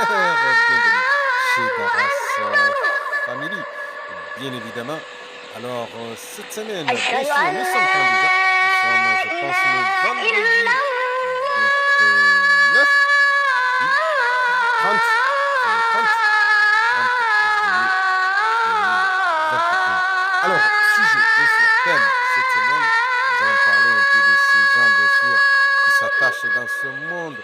Bienvenue chez Daras Family, bien évidemment. Alors, cette semaine, bien sûr, nous sommes candidats. Nous sommes, je pense, le vendredi 29, oui, 30, c'est le 30 juillet 2021. Alors, sujet, bien sûr, thème, cette semaine, nous allons parler un peu de ces gens, bien sûr, qui s'attachent dans ce monde.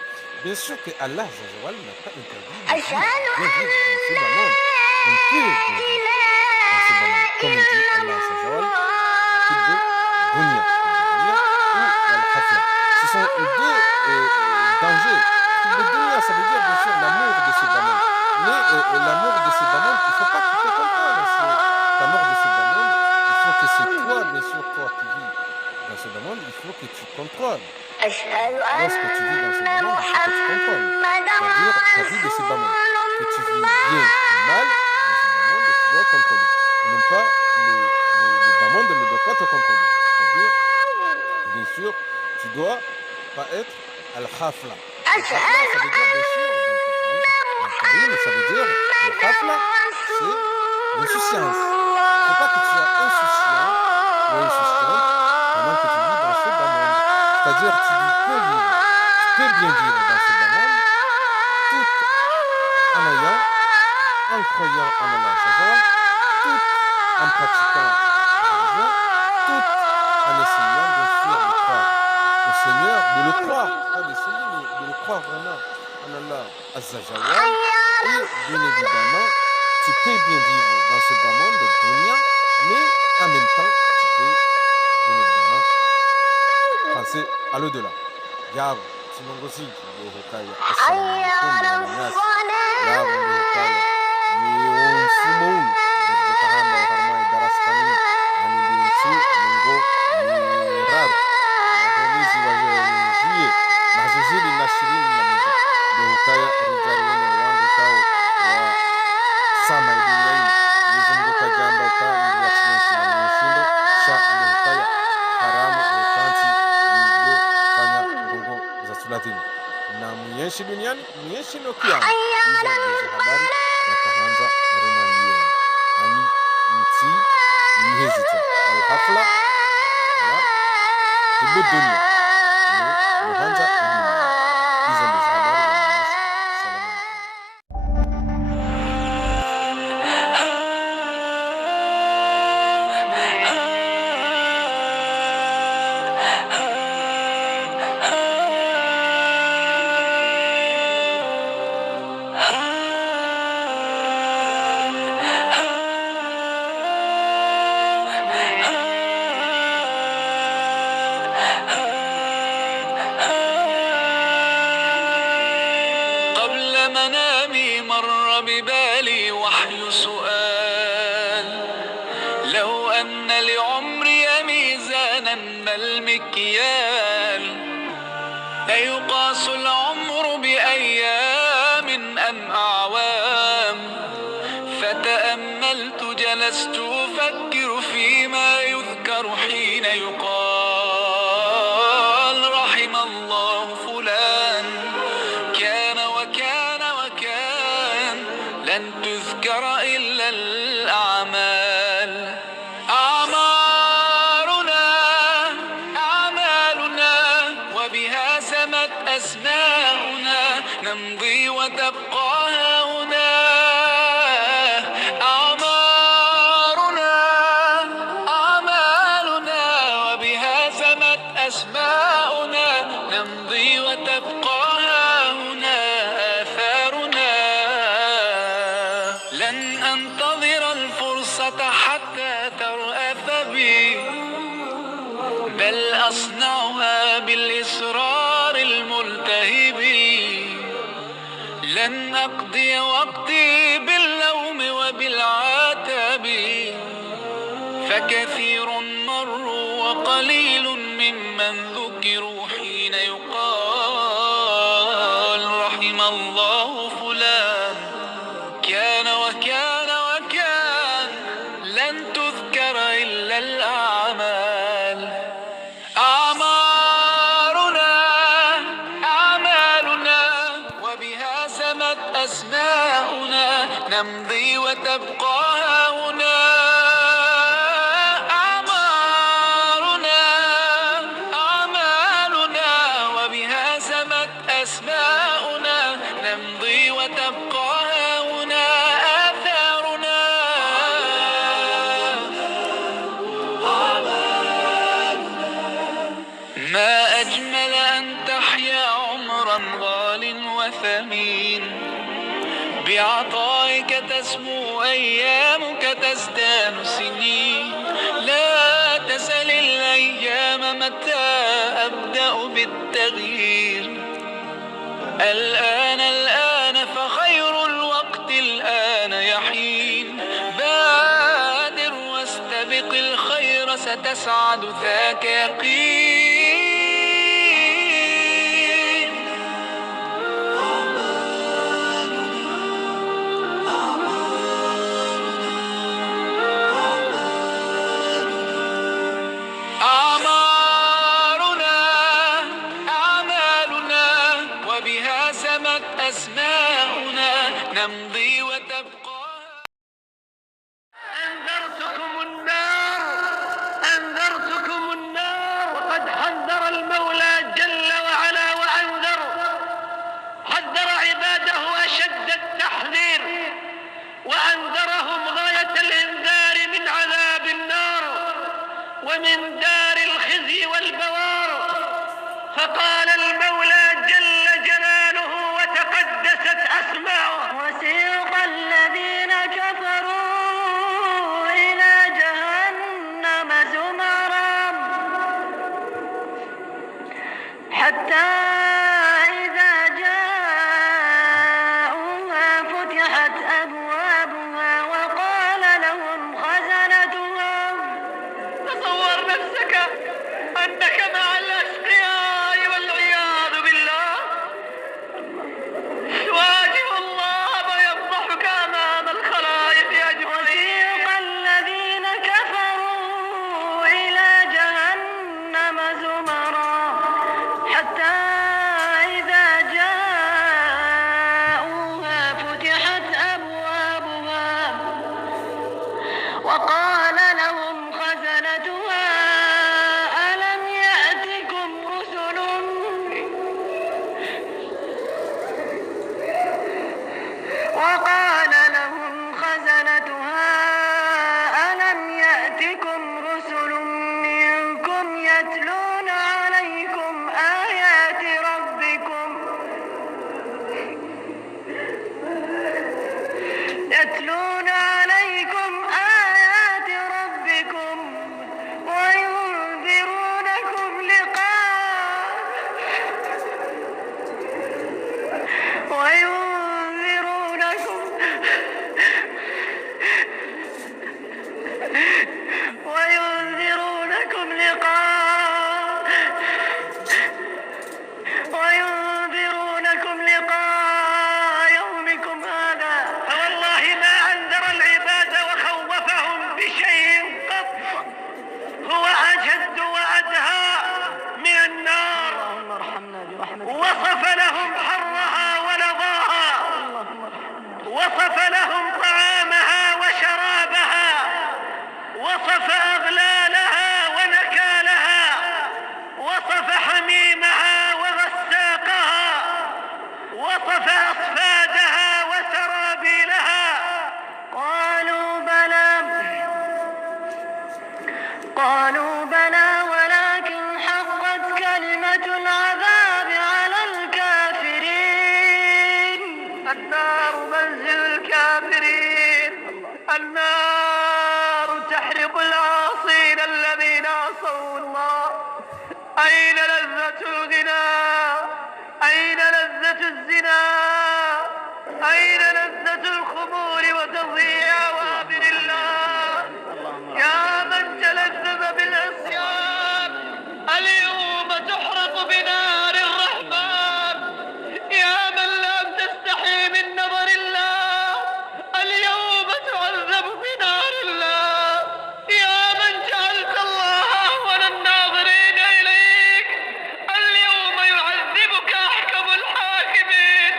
Bien sûr que Allah Jazawal n'a pas interdit de vivre, bien vivre dans ce bas monde. On peut bien vivre dans ce bas monde. Comme il dit Allah Jazawal, Dunya ou Al-Hafla. Ce sont deux dangers. Le dunya, ça veut dire bien sûr l'amour de ce bas monde. Mais l'amour de ce bas monde, il ne faut pas que tu te contrôles. L'amour de ce bas monde, il faut que c'est toi, bien sûr, toi qui vis dans ce bas monde, il faut que tu contrôles. Lorsque tu vis dans ce bas monde, il faut que tu contrôles. C'est-à-dire ta vie de ce bas monde. Que tu vis bien ou mal dans ce bas monde, tu dois contrôler. Et non pas le bas monde ne doit pas te contrôler. C'est-à-dire, bien sûr, tu dois pas être al-khafla. Al-khafla, ça veut dire, bien sûr, dans le Karim, ça veut dire, al-khafla, c'est l'insouciance. Il ne faut pas que tu sois insouciant ou insouciante pendant que tu vis dans ce bas monde. C'est-à-dire, tu peux vivre, tu peux bien vivre dans ce bas monde, tout en ayant, en croyant en Allah, tout en pratiquant la religion, tout en essayant bien sûr de croire au Seigneur, de le croire, pas d'essayer, mais de le croire vraiment en Allah Azzajawal. Et bien évidemment, tu peux bien vivre dans ce bas monde de dunya, mais en même temps, tu peux bien évidemment penser à l'au-delà. Yabo, Simongosi, Yohokaya, Assalamu alaikum, Yabo, Yohokaya, Yon Fumoun, Kahamba, Harmai, Daras Family, Ani Bintu, Mungo, Mirar, Mahonizi, Wajiye, Mahzuzili, Nashirin, Namizi, Yohokaya, Rijarion, Wangokao, Sama, Idinain, Nizunguka Jamba, Ndiachian, Shindo, Sha, Yohokaya, Haramu, Okanti, fanya ngongo za Sulatini na mwenyeshi duniani mwenyeshi no kiama. Hizo ndizo habari na kaanza rema ndiyo ani mti ni hezita al-hafla wala hibu dunia ni muhanza dunia. Hizo ndizo habari za mwenyeshi. Salamu alaikum. قبل منامي مر ببالي وحي سؤال لو أن لعمري ميزانا ما المكيال أيقاس العمر بأيام أم أعوام فتأملت جلست أفكر فيما يذكر حين يقال رحم الله فلان كان وكان وكان لن تذكر إلا الأعمال أعمالنا وبها سمت أسماؤنا نمضي وتبقى هنا أعمالنا وبها سمت أسماؤنا نمضي وتبقى هنا آثارنا لن أنتظر الفرصة حتى ترأف بي بل أصنعها بالإصرار الملتهب لن أقضي وقتي باللوم وبالعتاب فكثير مروا وقليل ممن ذكروا حين يقال رحم الله فلان كان وكان وكان لن تذكر إلا الأعمال أعمالنا وبها سمت سمت أسماؤنا نمضي وتبقى هنا. أعمارنا أعمالنا وبها سمت أسماؤنا نمضي وتبقى هنا. آثارنا ما أجمل أن تحيا عمرا غال وثمين، بعطائك تسمو أيامك تزداد سنين. لا تسل الأيام متى أبدأ بالتغيير، الآن فخير الوقت الآن يحين. بادر واستبق الخير ستسعد ذاك يقين. أعمارنا أعمالنا وبها سمت أسماؤنا نمضي وتبقى. أنذرتكم النار وقد حذر المولى جل وعلا وأنذر، حذر عباده أشد التحذير وأنذرهم غاية الإنذار من عذاب النار ومن دار الخزي والبوار. فقال المولى جل جلاله وتقدست أسماؤه: وسيق الذين كفروا إلى جهنم زمرا حتى إذا جاءوها فتحت أبوابها وقال لهم خزنتها. تصور نفسك أنك مع الأشقياء والعياذ بالله تواجه الله ويفضحك أمام الخلائق أجمعين. وسيق الذين كفروا إلى جهنم زمرا حتى إذا جاءوها فتحت أبوابها وقال لهم خزنتها ألم يأتكم رسل وقال لهم خزنتها ألم يأتكم رسل منكم يتلون عليكم آيات ربكم وينذرونكم لقاء يومكم هذا. فوالله ما أنذر العباد وخوفهم بشيء قط هو أجد وأدهى من النار. اللهم ارحمنا برحمتك. وصف لهم حرها ولظاها، وصف لهم طعامها وشرابها، وصف أغلالها ونكالها، وصف حميمها وغساقها، وصف أصفادها وسرابيلها. قالوا بلى ولكن حقت كلمة العذاب على الكافرين. النار منزل الكافرين، النار تحرق العاصين الذين عصوا الله. أين لذة الغنى؟ أين لذة الزنا؟ أين لذة الخمور وتضييع أوامر الله؟ يا من تلذذ بالعصيان اليوم تحرق بنار الرحمن. يا من لم تستحي من نظر الله اليوم تعذب بنار الله. يا من جعلت الله أهون الناظرين إليك اليوم يعذبك أحكم الحاكمين.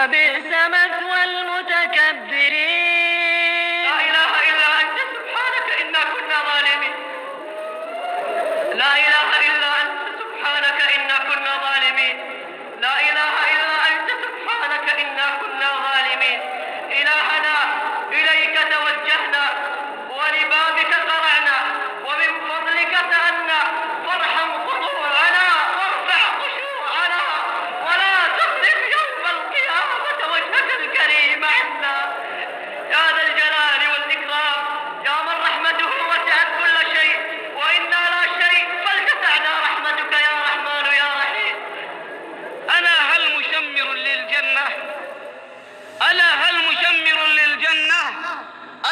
فبئس مثوى المتكبرين. لا إله إلا أنت سبحانك إنا كنا ظالمين. لا إله إلا أنت سبحانك إنا كنا ظالمين. لا إله إلا أنت سبحانك إنا كنا ظالمين. إلهنا إليك توجهنا ولبابك قرعنا ومن فضلك سألنا فارحم خضوعنا وارفع خشوعنا ولا تخلف يوم القيامة وجهك الكريم عنا يا ذا الجلال والإكرام يا من رحمته وسعت كل شيء وإنا لا شيء فلتسعنا رحمتك يا رحمن يا رحيم. ألا هل مشمر للجنة ألا هل مشمر للجنة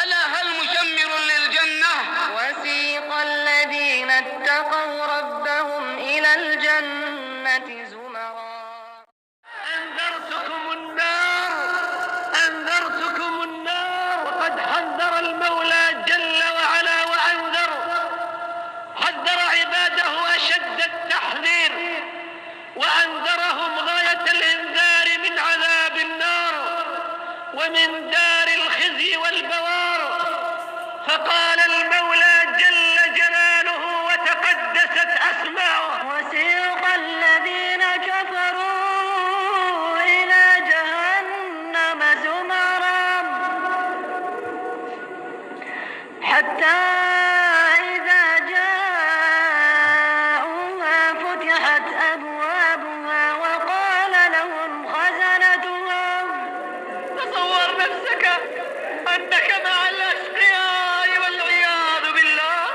ألا هل مشمر للجنة. وسيق الذين اتقوا ربهم إلى الجنة زمرا. أنذرتكم النار وقد حذر المولى جل وعلا وأنذر حذر عباده أشد التحذير وأنذرهم غاية الإنذار من عذاب النار ومن دار الخزي والبوار. فقال المولى جل جلاله وتقدست أسماؤه وسيق الذين كفروا إلى جهنم زمرا حتى إذا جاءوها فتحت أبوابها وقال لهم خزنتها. تصور نفسك أنك مع الأشقياء والعياذ بالله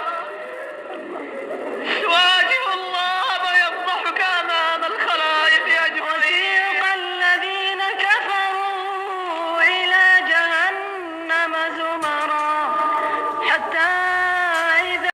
تواجه الله ويفضحك أمام الخلائق أجمعين. وسيق الذين كفروا إلى جهنم زمرا حتى إذا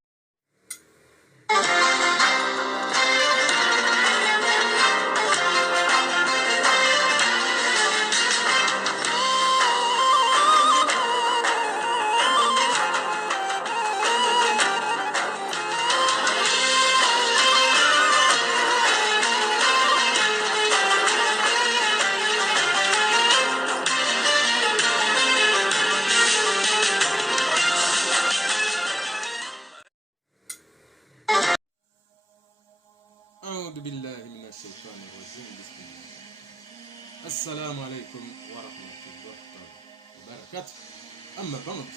أعوذ بالله من الشيطان الرجيم بسم الله. السلام عليكم ورحمة الله وبركاته. أما بعد,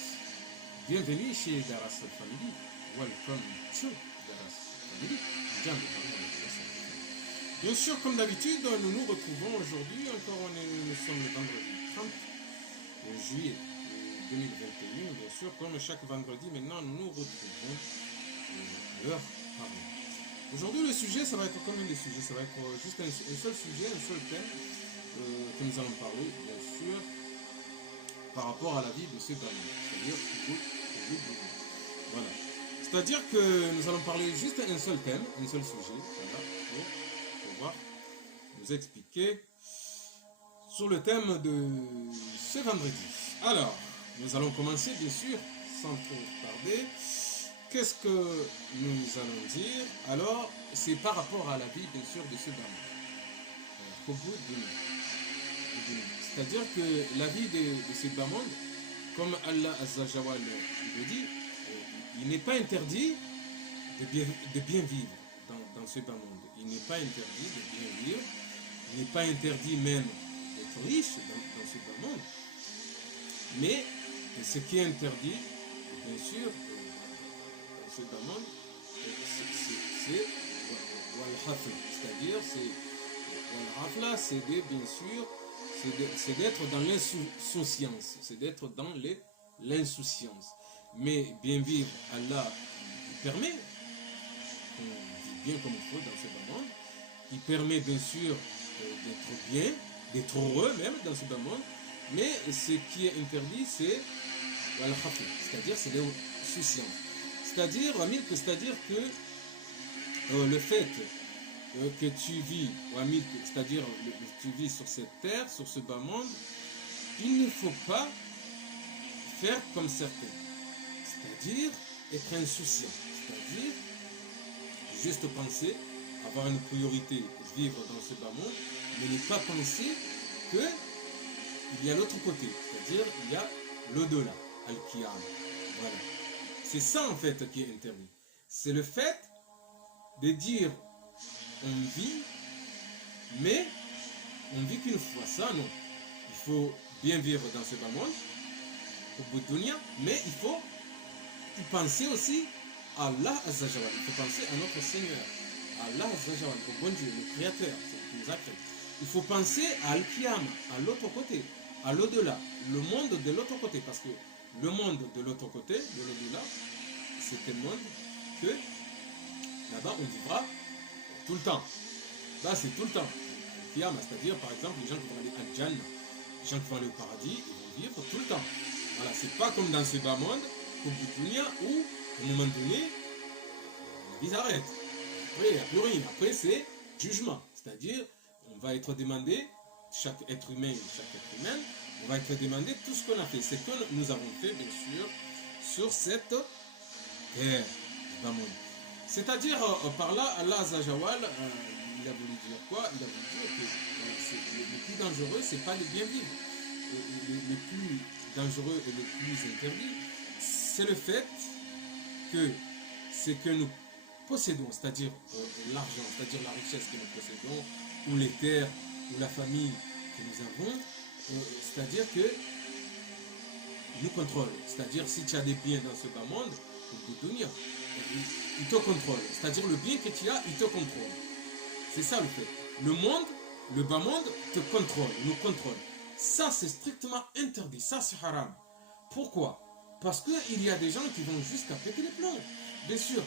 bienvenue chez Daras Family. Welcome to Daras Family. Bien sûr, comme d'habitude, nous nous retrouvons aujourd'hui. Encore, nous sommes le vendredi 30 juillet 2021. Bien sûr, comme chaque vendredi, maintenant, nous nous retrouvons à l'heure par mois. Aujourd'hui, le sujet, ça va être combien de sujets? Ça va être juste un seul sujet, un seul thème que nous allons parler, bien sûr, par rapport à la vie de ces derniers. C'est-à-dire, voilà. C'est-à-dire que nous allons parler juste un seul thème, un seul sujet, voilà, pour pouvoir nous expliquer sur le thème de ce vendredi. Alors, nous allons commencer, bien sûr, sans trop tarder. Qu'est-ce que nous allons dire? Alors, c'est par rapport à la vie, bien sûr, de ce dernier. Au bout de nous. C'est-à-dire que la vie de ce bas monde, comme Allah Azza Jawal le dit, il n'est pas interdit de bien vivre dans ce bas monde. Il n'est pas interdit de bien vivre. Il n'est pas interdit même d'être riche dans ce bas monde. Mais ce qui est interdit, bien sûr, ce bas monde, c'est c'est-à-dire c'est bien sûr c'est d'être dans l'insouciance, c'est d'être dans l'insouciance. Mais bien vivre, Allah il permet qu'on vive bien comme il faut dans ce bas monde. Il permet bien sûr d'être bien, d'être heureux même dans ce bas monde. Mais ce qui est interdit, c'est c'est-à-dire c'est l'insouciance. C'est-à-dire que le fait que tu vis, c'est-à-dire que tu vis sur cette terre, sur ce bas monde, il ne faut pas faire comme certains. C'est-à-dire être insouciant. C'est-à-dire juste penser, avoir une priorité, vivre dans ce bas monde, mais ne pas penser que il y a l'autre côté, c'est-à-dire il y a l'au-delà, Al-Qiyam. Voilà. C'est ça en fait qui est interdit. C'est le fait de dire on vit, mais on vit qu'une fois. Ça, non. Il faut bien vivre dans ce bas monde, au bout de dunya, mais il faut y penser aussi à Allah Azzajawal. Il faut penser à notre Seigneur, à Allah Azzajawal, au bon Dieu, le Créateur, qui nous a créé. Il faut penser à Al-Qiyam, à l'autre côté, à l'au-delà, le monde de l'autre côté, parce que le monde de l'autre côté, de l'au-delà, c'est un monde que là-bas on vivra tout le temps. Là c'est tout le temps. Al-Qiyam, c'est-à-dire par exemple les gens qui vont aller à Jannah, les gens qui vont aller au paradis, ils vont vivre tout le temps. Voilà, c'est pas comme dans ce bas monde, comme Bouddhia, où à un moment donné, la vie s'arrête. Après, il n'y a plus rien. Après, c'est jugement. C'est-à-dire, on va être demandé, chaque être humain, on va être demandé tout ce qu'on a fait. C'est que nous avons fait, bien sûr, sur cette terre du bas monde. C'est-à-dire, par là, Allah Azzajawal, il a voulu dire quoi? Il a voulu dire que le plus dangereux, c'est pas le bien vivre. Le plus dangereux et le plus interdit, c'est le fait que ce que nous possédons, c'est-à-dire l'argent, c'est-à-dire la richesse que nous possédons, ou les terres, ou la famille que nous avons, c'est-à-dire que nous contrôle. C'est-à-dire si tu as des biens dans ce bas monde, il te contrôle. C'est-à-dire le bien que tu as, il te contrôle. C'est ça le fait. Le monde, le bas monde te contrôle, nous contrôle. Ça c'est strictement interdit, ça c'est haram. Pourquoi? Parce qu'il y a des gens qui vont jusqu'à péter les plombs. Bien sûr,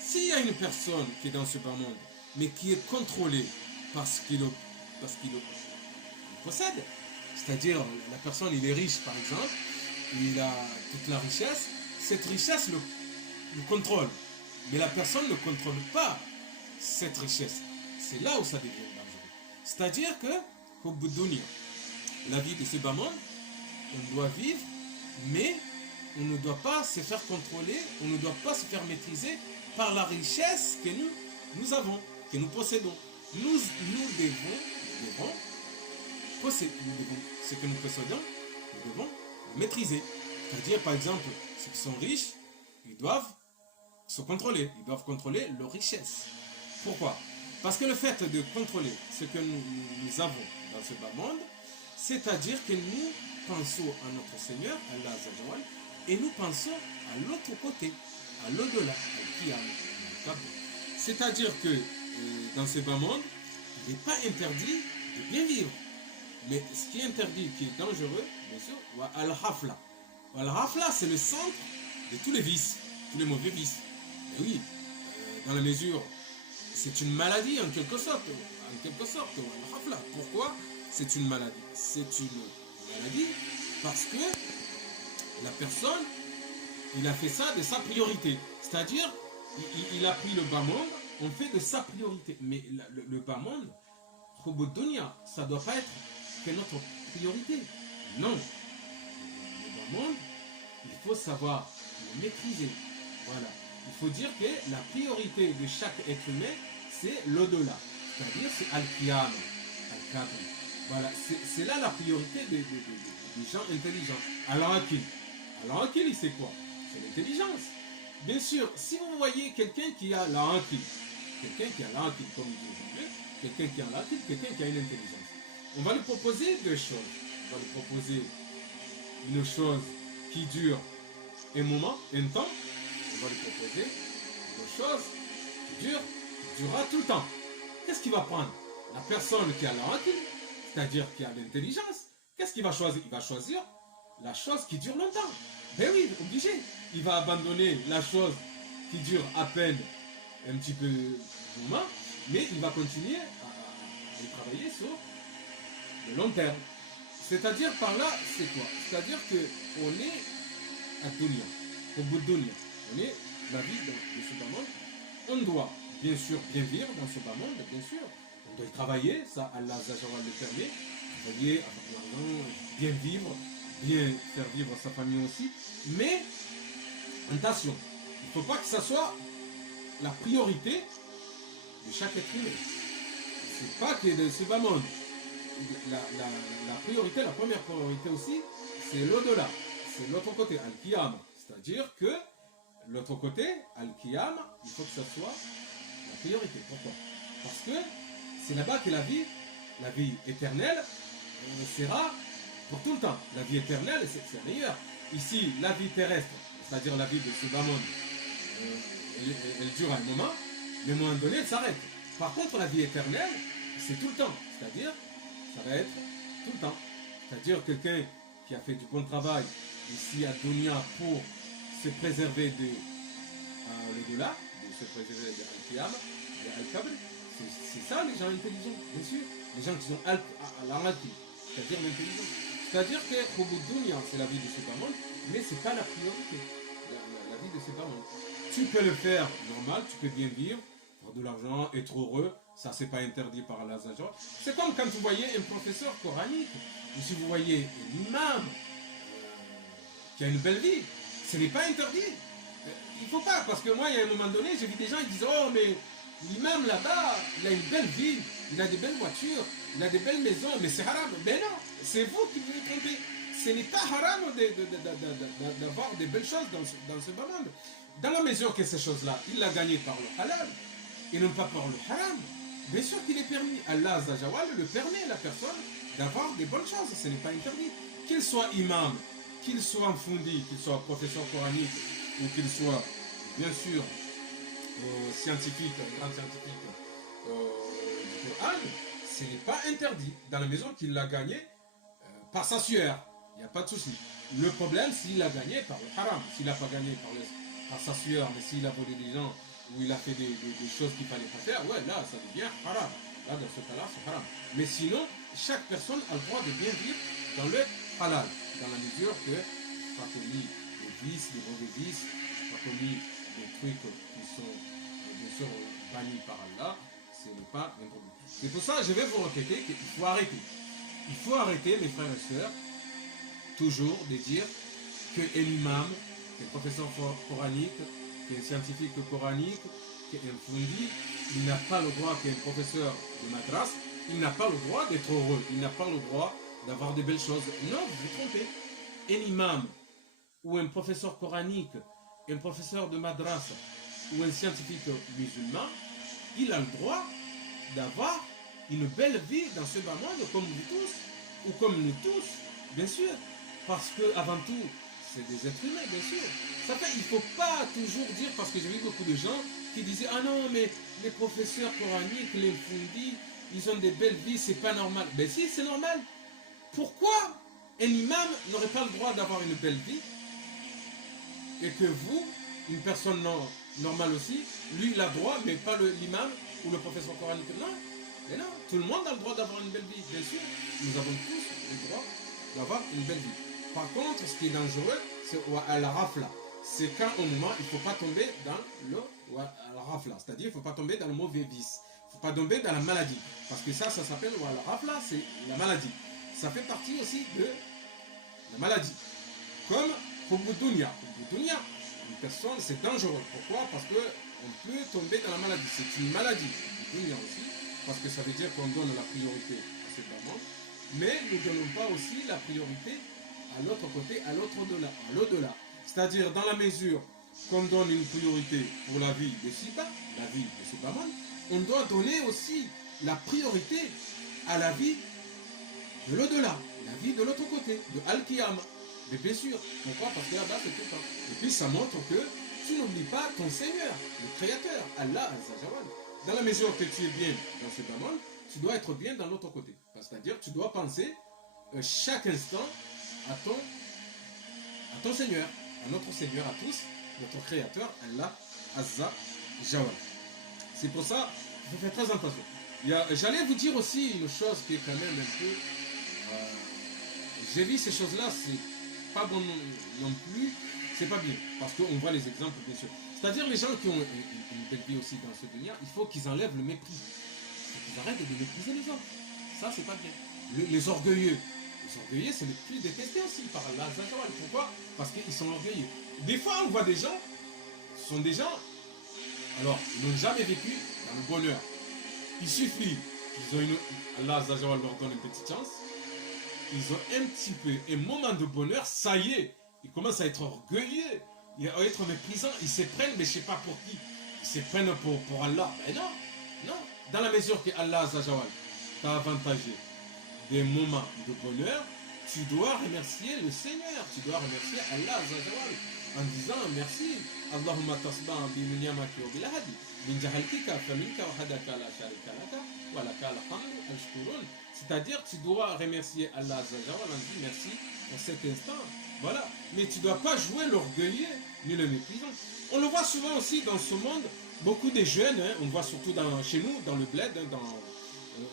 s'il y a une personne qui est dans ce bas monde, mais qui est contrôlée parce qu'il possède, c'est-à-dire la personne il est riche par exemple, il a toute la richesse, cette richesse le contrôle. Mais la personne ne contrôle pas cette richesse. C'est là où ça devient dangereux. C'est-à-dire que, au bout de la vie de ce bas monde, on doit vivre, mais on ne doit pas se faire contrôler, on ne doit pas se faire maîtriser par la richesse que nous avons, que nous possédons. Nous devons posséder, ce que nous possédons, nous devons maîtriser. C'est-à-dire, par exemple, ceux qui sont riches, ils doivent se contrôler, ils doivent contrôler leur richesse. Pourquoi? Parce que le fait de contrôler ce que nous avons dans ce bas monde, c'est-à-dire que nous pensons à notre Seigneur, Allah Azzajawal, et nous pensons à l'autre côté, à l'au-delà, à Qiyam. C'est-à-dire que dans ce bas monde, il n'est pas interdit de bien vivre. Mais ce qui est interdit, qui est dangereux, bien sûr, Al-Hafla. Al-Hafla, c'est le centre de tous les vices, tous les mauvais vices. Et oui, dans la mesure, c'est une maladie en quelque sorte. Al-Hafla. Pourquoi c'est une maladie? C'est une maladie parce que la personne, il a fait ça de sa priorité. C'est-à-dire, il a pris le bas monde, on fait de sa priorité. Mais le bas monde, ça ne doit pas être que notre priorité. Non. Le bas monde, il faut savoir le maîtriser. Voilà. Il faut dire que la priorité de chaque être humain, c'est l'au-delà. C'est-à-dire, c'est Al-Qiyam. Al-Qiyam. Voilà. C'est là la priorité des gens intelligents. Alors, il sait quoi? C'est l'intelligence. Bien sûr, si vous voyez quelqu'un qui a la haqil, comme dit, quelqu'un qui a la haqil, quelqu'un qui a une intelligence, on va lui proposer deux choses. On va lui proposer une chose qui dure un moment, un temps. On va lui proposer une chose qui durera tout le temps. Qu'est-ce qu'il va prendre? La personne qui a la haqil, c'est-à-dire qui a l'intelligence, qu'est-ce qu'il va choisir? Il va choisir la chose qui dure longtemps. Ben oui, obligé. Il va abandonner la chose qui dure à peine un petit peu de moment, mais il va continuer à travailler sur le long terme. C'est-à-dire par là, c'est quoi? C'est-à-dire qu'on est à Dunya, au bout de Dunya. On est la vie de ce bas monde. On doit bien sûr bien vivre dans ce bas monde, bien sûr. On doit y travailler, ça Allah Azzajawal le permet. Travailler, avoir de l'argent, bien vivre, bien faire vivre sa famille aussi. Mais, attention, il ne faut pas que ça soit la priorité de chaque être humain. C'est pas que de ce bas monde. la priorité, la première priorité aussi, c'est l'au-delà. C'est l'autre côté, Al-Qiyam. C'est-à-dire que l'autre côté, Al-Qiyam, il faut que ça soit la priorité. Pourquoi? Parce que c'est là-bas que la vie éternelle, sera pour tout le temps. La vie éternelle, c'est meilleur. Ici, la vie terrestre, c'est-à-dire la vie de ce bas monde, elle dure un moment, mais à un moment donné, elle s'arrête. Par contre, la vie éternelle, c'est tout le temps. C'est-à-dire, ça va être tout le temps. C'est-à-dire quelqu'un qui a fait du bon travail ici à Dunya pour se préserver de l'au-delà, de se préserver de Al-Qiyam, de Al-Qabr. C'est ça les gens intelligents, bien sûr. Les gens qui sont al-Araki, c'est-à-dire l'intelligence. C'est-à-dire que Hubud Dunya, c'est la vie de ce bas monde, mais c'est pas la priorité. La vie de ce bas monde. Tu peux le faire normal, tu peux bien vivre, avoir de l'argent, être heureux, ça c'est pas interdit par Allah. C'est comme quand vous voyez un professeur coranique, ou si vous voyez un imam qui a une belle vie, ce n'est pas interdit. Il faut pas, parce que moi, il y a un moment donné, j'ai vu des gens qui disent, oh mais l'imam là-bas, il a une belle vie, il a des belles voitures, il a des belles maisons, mais c'est haram. Ben non, c'est vous qui vous trompez. Ce n'est pas haram d'avoir des belles choses dans ce bas monde. Dans la mesure que ces choses-là, il l'a gagné par le halal, et non pas par le haram, bien sûr qu'il est permis. Allah Azzawajal le permet à la personne d'avoir des bonnes choses, ce n'est pas interdit. Qu'il soit imam, qu'il soit fondi, qu'il soit professeur coranique, ou qu'il soit, bien sûr, scientifique, grand scientifique du Coran, ce n'est pas interdit, dans la mesure qu'il l'a gagné par sa sueur. Il n'y a pas de souci. Le problème, s'il l'a gagné par le haram, s'il n'a pas gagné par sa sueur, mais s'il a volé des gens, ou il a fait des choses qu'il ne fallait pas faire, ouais, là, ça devient haram. Là, dans ce cas-là, c'est haram. Mais sinon, chaque personne a le droit de bien vivre dans le halal, dans la mesure que pas commis les vices, les mauvais vices, pas commis des trucs qui sont, bien sûr, bannis par Allah, ce n'est pas interdit. C'est pour ça que je vais vous répéter qu'il faut arrêter. Il faut arrêter, mes frères et sœurs, toujours de dire qu'un imam, qu'un professeur coranique, qu'un scientifique coranique, qu'un fondi, il n'a pas le droit, qu'un professeur de madras, il n'a pas le droit d'être heureux, il n'a pas le droit d'avoir de belles choses. Non, vous vous trompez. Un imam, ou un professeur coranique, un professeur de madras, ou un scientifique musulman, il a le droit d'avoir une belle vie dans ce bas monde, comme vous tous, ou comme nous tous, bien sûr. Parce que, avant tout, c'est des êtres humains, bien sûr. Ça fait, il ne faut pas toujours dire, parce que j'ai vu beaucoup de gens qui disaient, ah non, mais les professeurs coraniques, les fundis, ils ont des belles vies, c'est pas normal. Ben si, c'est normal. Pourquoi un imam n'aurait pas le droit d'avoir une belle vie et que vous, une personne normale aussi, lui, il a le droit, mais pas l'imam ou le professeur coranique? Non, mais non, tout le monde a le droit d'avoir une belle vie, bien sûr. Nous avons tous le droit d'avoir une belle vie. Par contre, ce qui est dangereux, c'est à la rafla. C'est quand au moment, il ne faut pas tomber dans le rafla. C'est-à-dire, il ne faut pas tomber dans le mauvais vice. Il ne faut pas tomber dans la maladie. Parce que ça s'appelle la rafla, c'est la maladie. Ça fait partie aussi de la maladie. Comme Hubud Dunya. Hubud Dunya, une personne, c'est dangereux. Pourquoi? Parce qu'on peut tomber dans la maladie. C'est une maladie. Hubud Dunya aussi. Parce que ça veut dire qu'on donne la priorité à ce moment. Mais nous ne donnons pas aussi la priorité à l'autre côté, à l'au-delà. C'est-à-dire, dans la mesure qu'on donne une priorité pour la vie de Siba, la vie de Siba monde, on doit donner aussi la priorité à la vie de l'au-delà, la vie de l'autre côté, de Al-Qiyam. Mais bien sûr, pourquoi? Parce que là-bas, c'est tout le temps. Et puis, ça montre que tu n'oublies pas ton Seigneur, le Créateur, Allah Azzawajal. Dans la mesure que tu es bien dans ce monde, tu dois être bien dans l'autre côté. C'est-à-dire, tu dois penser chaque instant à ton Seigneur, à notre Seigneur, à tous, notre Créateur, Allah Azzawajal. C'est pour ça qu'il faut faire très attention. J'allais vous dire aussi une chose qui est quand même un peu... j'ai vu ces choses-là, c'est pas bon non plus, c'est pas bien. Parce qu'on voit les exemples, bien sûr. C'est-à-dire les gens qui ont une belle vie aussi dans ce dunya, il faut qu'ils enlèvent le mépris. Il faut qu'ils arrêtent de mépriser les autres. Ça, c'est pas bien. Les orgueilleux. Les orgueilleux, c'est le plus détesté aussi par Allah. Pourquoi? Parce qu'ils sont orgueilleux. Des fois, on voit des gens, ce sont des gens, alors, ils n'ont jamais vécu dans le bonheur. Il suffit ils ont Allah Azzawajal leur donne une petite chance, ils ont un petit peu un moment de bonheur, ça y est, ils commencent à être orgueilleux, à être méprisants, ils se prennent, mais je sais pas pour qui, ils se prennent pour Allah. Mais non, non, dans la mesure que Allah Azzawajal t'a avantagé des moments de bonheur, tu dois remercier le Seigneur, tu dois remercier Allah Azzawajal en disant merci. Allahumma tasba bi ni'amati wa bil hadi min jahaltika faminka wahdaka la sharika laka wa laka al-hamdu ashkurun. C'est-à-dire tu dois remercier Allah Azzawajal en disant merci pour cet instant. Voilà, mais tu dois pas jouer l'orgueilleux ni le méprisant. On le voit souvent aussi dans ce monde, beaucoup de jeunes, hein, on voit surtout chez nous, dans le bled, hein,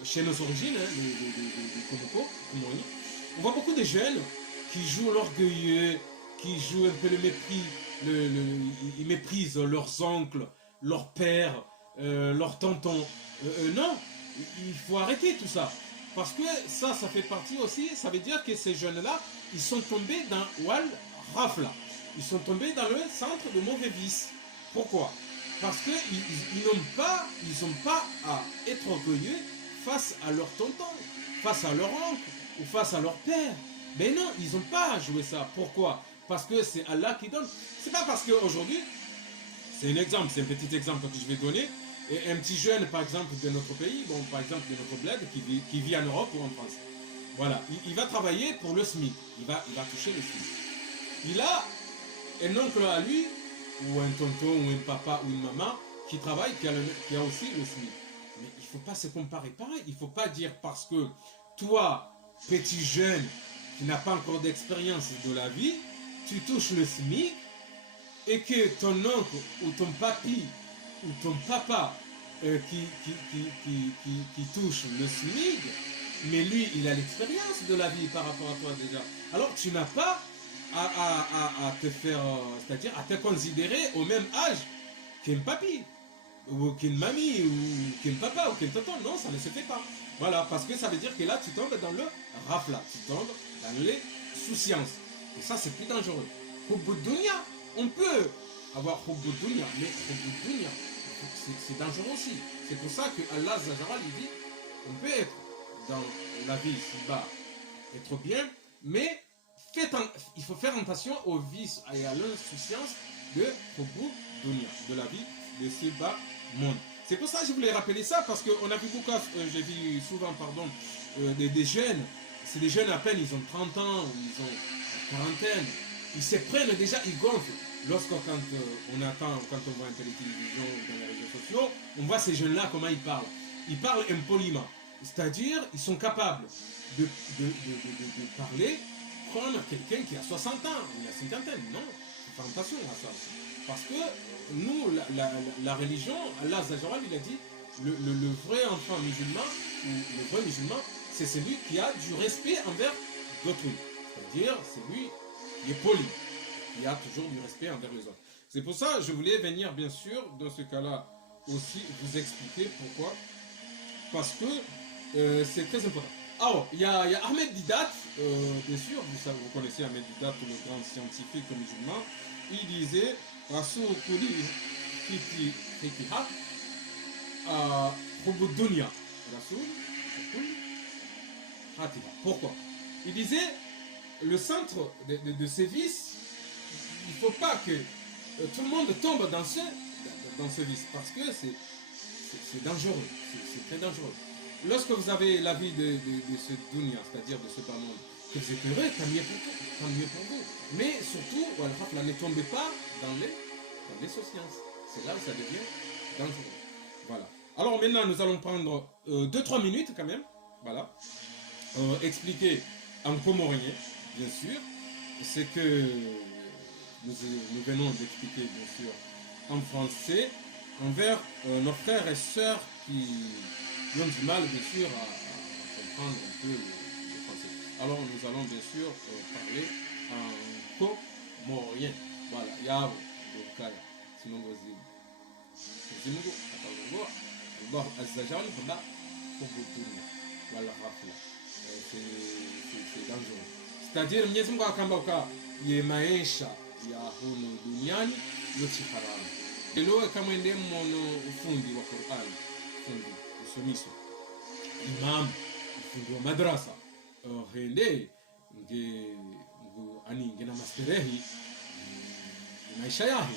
chez nos origines, hein, les Komoko, comme on dit. On voit beaucoup de jeunes qui jouent l'orgueilleux, qui jouent un peu le mépris, ils méprisent leurs oncles, leurs pères, leurs tontons. Non, il faut arrêter tout ça. Parce que ça fait partie aussi, ça veut dire que ces jeunes-là, ils sont tombés dans Wal Rafla. Ils sont tombés dans le centre de mauvais vices. Pourquoi? Parce qu'ils n'ont pas à être orgueilleux face à leur tonton, face à leur oncle ou face à leur père. Mais non, ils n'ont pas à jouer ça. Pourquoi? Parce que c'est Allah qui donne. C'est pas parce qu'aujourd'hui, c'est un exemple, c'est un petit exemple que je vais donner. Et un petit jeune, par exemple, de notre pays, bon, par exemple, de notre bled, qui vit en Europe ou en France. Voilà, il va travailler pour le SMIC. Il va toucher le SMIC. Il a un oncle à lui, ou un tonton, ou un papa, ou une maman, qui travaille, qui a aussi le SMIC. Mais il ne faut pas se comparer pareil. Il ne faut pas dire parce que toi, petit jeune, qui n'a pas encore d'expérience de la vie, tu touches le SMIC, et que ton oncle, ou ton papy, ou ton papa qui touche le SMIC, mais lui, il a l'expérience de la vie par rapport à toi déjà. Alors, tu n'as pas à te faire, c'est-à-dire à te considérer au même âge qu'un papy, ou qu'une mamie, ou qu'un papa, ou qu'un tonton. Non, ça ne se fait pas. Voilà, parce que ça veut dire que là, tu tombes dans le rafla, tu tombes dans les souciances. Et ça, c'est plus dangereux. Hubbu dunya, on peut avoir hubbu dunya, mais hubbu dunya, c'est dangereux aussi. C'est pour ça que Allah Azzawajal, il dit, on peut être dans la vie ici-bas, être bien, mais il faut faire attention aux vices et à l'insouciance de hubbu dunya, de la vie de ce bas monde. C'est pour ça que je voulais rappeler ça, parce qu'on a vu beaucoup, j'ai vu souvent, pardon, des jeunes, c'est des jeunes à peine, ils ont 30 ans, ils ont la quarantaine, ils se prennent déjà, ils gonflent. Quand on voit un peu les télévisions, dans les réseaux sociaux, on voit ces jeunes-là, comment ils parlent. Ils parlent impoliment. C'est-à-dire, ils sont capables de parler comme quelqu'un qui a 60 ans, ou la cinquantaine. Non, il faut faire attention à ça aussi. Parce que nous, la religion, Allah Azzawajal, il a dit, le vrai enfant musulman, ou le vrai musulman, c'est celui qui a du respect envers d'autrui. C'est-à-dire, c'est lui qui est poli. Il y a toujours du respect envers les autres. C'est pour ça que je voulais venir, bien sûr, dans ce cas-là, aussi vous expliquer pourquoi. Parce que c'est très important. Alors, il y a Ahmed Didat, bien sûr, vous connaissez Ahmed Didat, le grand scientifique musulman. Il disait Rasul Kuli Fiti Fitiha Hubbu Dunya. Rasul Kuli Fitiha. Pourquoi? Il disait le centre de ces vices, il ne faut pas que tout le monde tombe dans ce vice, parce que c'est dangereux, c'est très dangereux. Lorsque vous avez la vie de ce dunya, c'est-à-dire de ce bas monde, que vous êtes heureux, tant mieux pour vous. Mais surtout, voilà, ne tombez pas dans les souciances. C'est là où ça devient dangereux. Voilà. Alors maintenant, nous allons prendre 2-3 minutes quand même, voilà, expliquer en comorien, bien sûr, ce que nous venons d'expliquer, bien sûr, en français, envers nos frères et sœurs qui ont du mal, bien sûr, à comprendre un peu le français. Alors, nous allons, bien sûr, parler en comorien. Voilà, Yahoo, Dokaya, Sinongozi, Zimugo, Atagogo, Allah Azzawajal, voilà, Kobotunia, voilà, Rafla. C'est dangereux. C'est-à-dire, Mwenyezi Mungu akamba ye maisha ya humu duniani yote haramu. Leo kama ende mmono ufundi wa Qur'an, ufundi usomiso. imam fundi wa madrasa hende nge na masterehi maisha yahe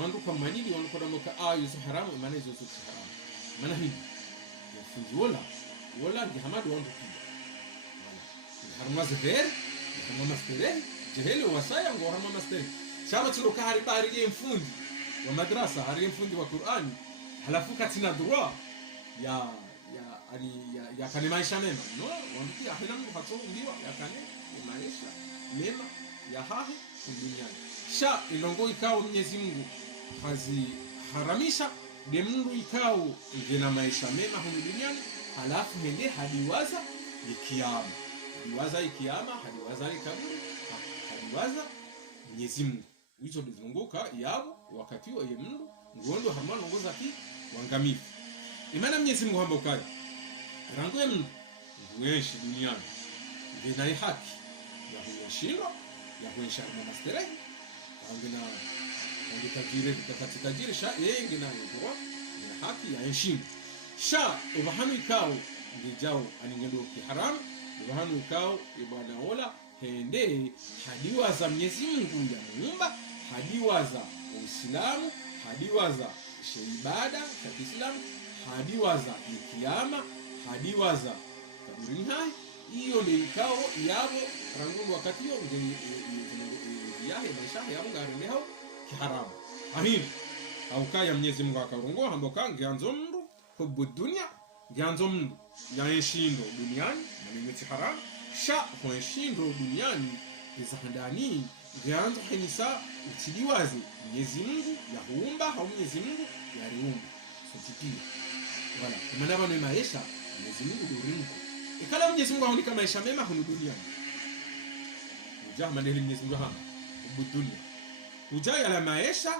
wandu kwa manili wandu kwa damoka yuzu haramu imana yuzu haramu mana hivi fundi wala nge hamadu wandu pia harma zaheri harma masterehi jehele wasaya ngo harma masterehi shama tuloka haribari mfundi wa madrasa hari mfundi wa Qur'ani halafu katina dua ya kane maisha mema no wandukia hila mungu hatongiwa ya kane maisha mema ya hahi duniani sha ilongo ikao Mwenyezi Mungu hazi haramisha de mungu ikao ngena maisha mema humu duniani halafu hende hadiwaza ikiyama hadiwaza ikaburi hadiwaza Mwenyezi Mungu hizo dizunguka yabo wakati wa mungu ngondo hamana ngoza ki wangamifu imana Mwenyezi Mungu hamba ukaya rangu ya mungu ngueshi duniani ngena haki ya kushindwa ya kuisha monasteri angena tajiri sha yenge na ndoa na haki ya heshima sha ubahanu ikao ngejao aningendo kiharam ubahanu ikao ibada ola hende hadiwaza Mwenyezi Mungu ya muumba hadiwaza Uislamu hadiwaza ibada ya Kiislamu hadiwaza kiyama hadiwaza kaburi hai hiyo ndio ikao yabo rangu wakati hiyo yahe maisha yabo ngarendeho kiharamu ahim au kaya Mwenyezi Mungu akarongoa hamboka ngianzo mndu hubu dunia ngianzo mndu yaeshindo duniani na nimeti haramu sha kueshindo duniani izahandani ngianzo henisa utiliwazi Mwenyezi Mungu ya huumba au Mwenyezi Mungu ya riumba sotipia wala kumana bano maisha Mwenyezi Mungu duringu ikala Mwenyezi Mungu ahunika maisha mema hunu duniani ujama ndeli Mwenyezi Mungu hama hubu dunia ujaya la maisha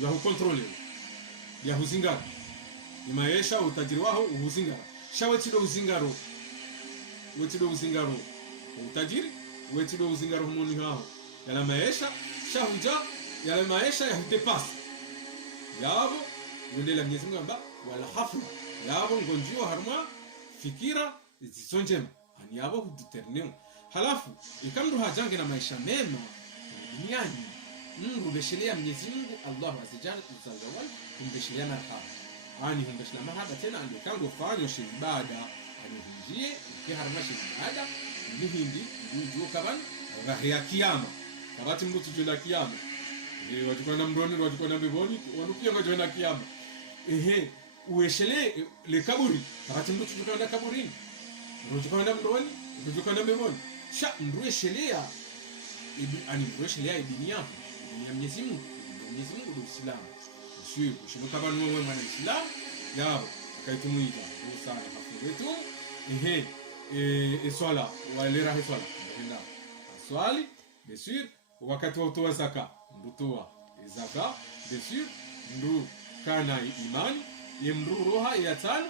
ya hukontrole ya huzingara ni maisha utajiri wao uhuzingara shawetido uzingaro wetido uzingaro utajiri wetido uzingaro humuni hao yala maisha shahuja yala maisha ya hudepasi yabo yendela Mwenyezi Mungu amba wala hafla yabo ngonjio harma fikira zisonjema hani yabo hudeterneo halafu ikamdu hajange na maisha mema duniani mungu beshelea Mwenyezi Mungu Allah azza wajalla kumbeshelea marhaba ani humbeshelea marhaba tena ndio kango fanyo ibada ani hunjie kiharmasha ibada ndihindi ndio kaban rahia kiyama kabati mtu tujela kiyama watukana mroni watukana mbeboni wanupia ngojona kiyama ueshele le kaburi kabati mtu tujela kaburini watukana mroni watukana mbeboni sha ndrueshelea ani ndrueshelea dunia ya Mwenyezi Mungu ndio Uislamu sio kushika kama wewe mwana Islam yao kaitumuita sana hapo swala wale rahi swala ndio swali desir wakati wa kutoa zaka ndutoa zaka desir ndu kana imani yemru roha ya tano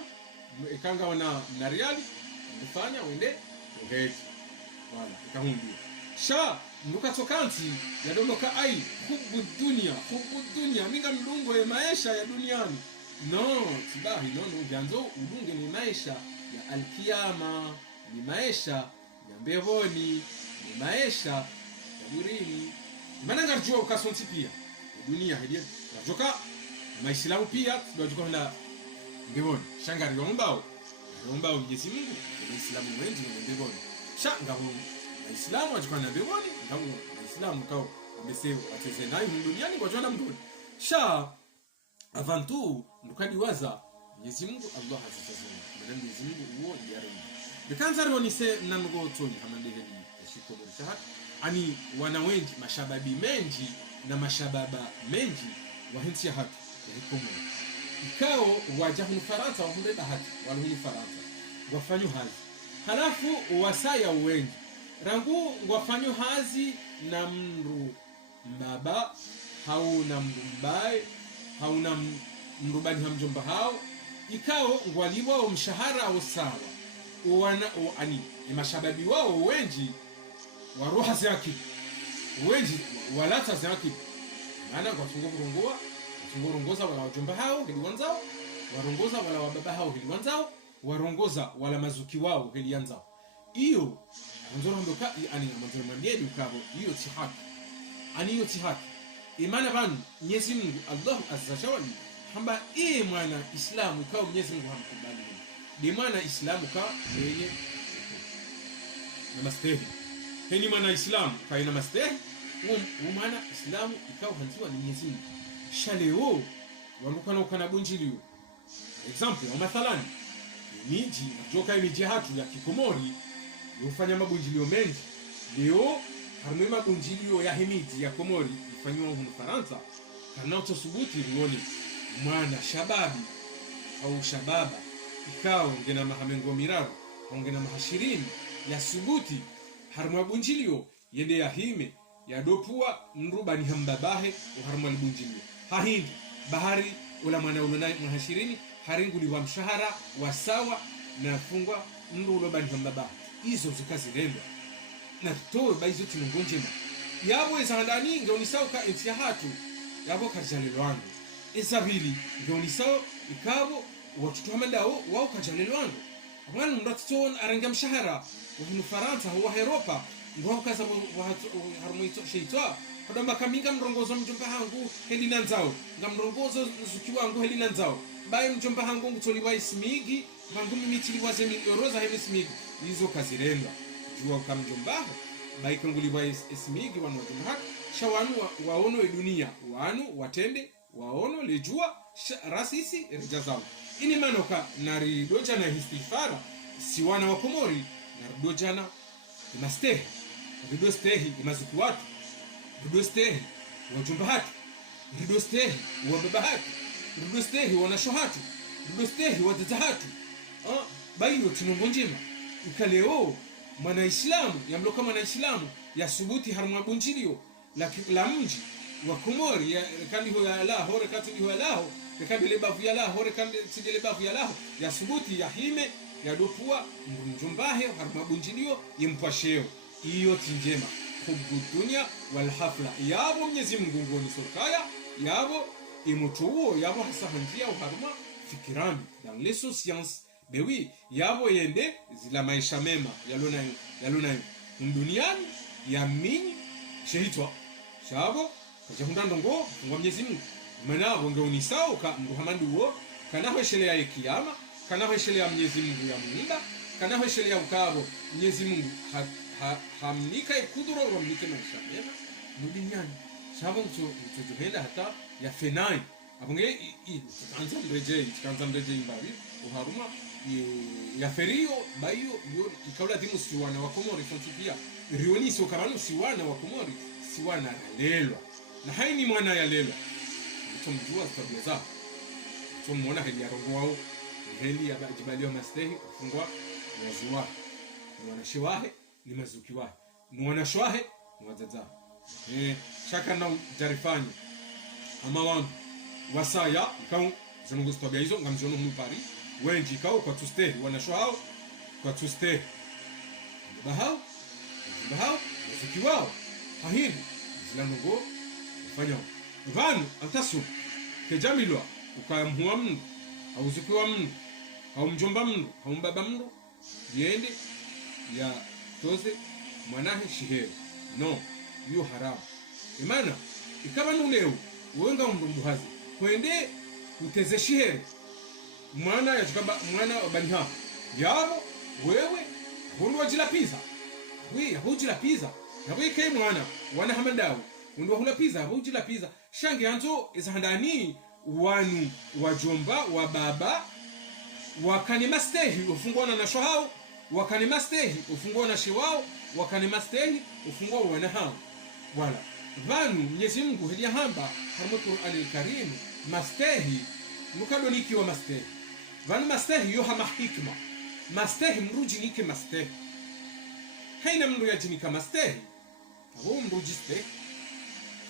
ikanga wana nariali ndifanya uende ugeti wala ikahundi sha mukatokanti yadomoka ai hubu dunia minga mdungo ya maisha ya duniani no tibahi no ganzo udunge ni maisha ya alkiyama ni maisha ya mbevoni ni maisha ya burini maana ngarjua ukasonti pia dunia hidi najoka maislamu pia tunajoka na mbevoni shangari yombao Mwenyezi Mungu Uislamu wengi ni mbevoni shanga Waislamu wachukana mbinguni ngamu Waislamu kao wamesema ateze nayo duniani kwa jana mduni sha avantu ndukadiwaza Mwenyezi Mungu Allah azizazana mbele Mwenyezi Mungu uo yaro bikanza roni se nango toni hamandele shiko borisha ani wana wengi mashababi mengi na mashababa mengi wahensi hatu yalikomo ikao wajahu Faransa wahunde bahati walihuni Faransa wafanyo hazi halafu wasaya wengi rangu ngwafanyo hazi na mru mbaba hauna mbaye hauna mrubani hamjomba hao ikao ngwaliwa mshahara au sawa wana ani mashababi wao wengi waroha zake wengi walata zake maana kwa tungorongoa tungorongoza wala wajomba hao hili wanzao warongoza wala wababa hao hili wanzao warongoza wala mazuki wao helianza iyo nzoro ndoka ani manzoro mandiedu kabo iyo tihaki ani iyo tihaki imana banu Mwenyezi Mungu Allah azza wa jalla hamba mwana Islamu kao Mwenyezi Mungu hamkubali ni mwana Islamu ka yeye na mastehi heni mwana Islamu ka ina mastehi mwana Islamu ikao hanziwa ni Mwenyezi Mungu shaleo wanukana ukana bunjiliyo example wa mathalani miji joka miji hatu ya Kikomori yofanya mabunjilio mengi leo harumwe mabunjilio ya hemiji ya Komori ifanywa huko Faransa kana utosubuti rioni mwana shababi au shababa ikao ngena mahamengo miraro ngena mahashirini ya subuti harumwe bunjilio yende ya hime ya dopua nruba ni hambabahe uharumwe bunjilio hahindi bahari ula mwana ulonai mahashirini haringuli wa mshahara wa sawa na fungwa nru ulobani hambaba hizo zikazirendwa na towe baizo tinongonjema yabo ezandani ngeonisao ka entia hatu yabo kajalelwango ezabili ngeonisao ikabo watutuhamandao wao kajalelwango abana mratton aranga mshahara wa Faransa wa Europa ngo kaza wa harumito sheitwa kadamba kaminga mrongozo mjomba hangu helina nzao ngamrongozo nzuki wangu helina nzao baye mjomba hangu ngutoliwa ismigi vangu mimitili waze milioroza heve smigi hizo kazirendwa jua kamjomba baye kanguliwa ismigi wanu wajomba shawanu waono dunia wanu watende waono lejua rasisi rejazao ini manoka naridoja na histifara siwana wa Komori naridoja na mastehi ridostehi imazuki watu ridostehi wajomba hatu ridostehi wababa hatu ridostehi wanashohatu ridostehi wadada hatu bayo tinongonjema ikaleo mwana Islamu yamloka mwana Islamu ya subuti harumwa bunjilio la mji wa Komori ya kandi ho ya la hore kati ho ya lao kandi lebavu ya la hore kandi sije lebavu ya lao ya subuti ya hime ya dopua mjombahe harumwa bunjilio yempasheo iyo tinjema hubu dunia wal hafla yabo Mwenyezi Mungu ngoni sokaya yabo imutuo yabo hasahanjia uharuma fikirani dans les sciences bewi yabo yende zila maisha mema yalona duniani yamini shehitwa shabo kajahunda ndongo ngwa Mwenyezi Mungu manabo ngeunisao ka muhamanduo kana hweshele ya kiyama kana hweshele ya Mwenyezi Mungu ya muumba kana hweshele ya ukabo Mwenyezi Mungu hamnika ikuduro romnike maisha mema mudiniani shabo mtujuhela hata ya fenai abonge kanza mreje imbari uharuma ya ferio bayo yo ikaula timu siwana wa Komori fontipia rioni sio kabano siwana wa Komori siwana lelwa na haini mwana ya lelwa tumjua tabia zao tumuona heli ya roho wao heli ya jibali wa mastehi kufungwa waziwa mwana shewahe ni mazuki wahe mwana shwahe mwazaza shaka na jarifani ama wangu wasaya ikao zanungu tabia hizo ngamjono mpari wenji ikao kwa tustehi wanashwao kwa tustehi bahao mazuki wao hahindi zilanungo ufanya vanu antasu kejamilwa ukamhuwa mnu hauzukiwa mnu haumjomba mnu haumbaba mnu yende ya toze mwanahe shihere no yu haramu imana ikaba nuleu wenga mbuhazi kwende uteze shihere mwana ya chukaba mwana wabaniha yabo wewe hundu wajilapiza hujilapiza yawe kei mwana wana hamandawu hundu wahulapiza hujilapiza shangi hanzo izahandani wanu wajomba wababa wakani mastehi ufungwana na shohao wakani mastehi ufungwa na shiwao wakani mastehi ufungwa wana hao wala vanu Mwenyezi Mungu hedia hamba harmu Qur'an al-Karim mastehi mukadoniki wa mastehi vanu mastehi yo hama hikma mastehi mruji nike mastehi haina mru ya jinika mastehi abo mruji stehi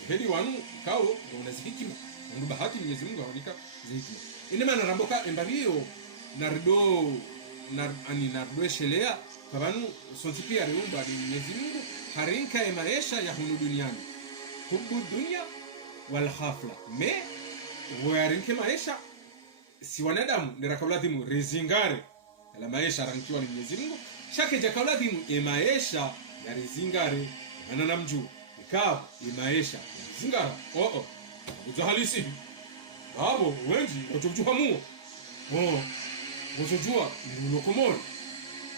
hedi wanu kao unazihikima mru bahati Mwenyezi Mungu awanika zihikima ine maana ramboka embariyo nardo nardo shelea kabanu sontipia reumba ni Mwenyezi Mungu harinka ya maisha ya hunu duniani hubu dunia wal hafla me warinke maisha si wanadamu ndirakaulatimu rizingare ala maisha rankiwa ni Mwenyezi Mungu shake jakaula dhimu maisha ya rizingare ana namju ikawa maisha zingara uzahalisi babo wengi watojuha mu wosojua lokomori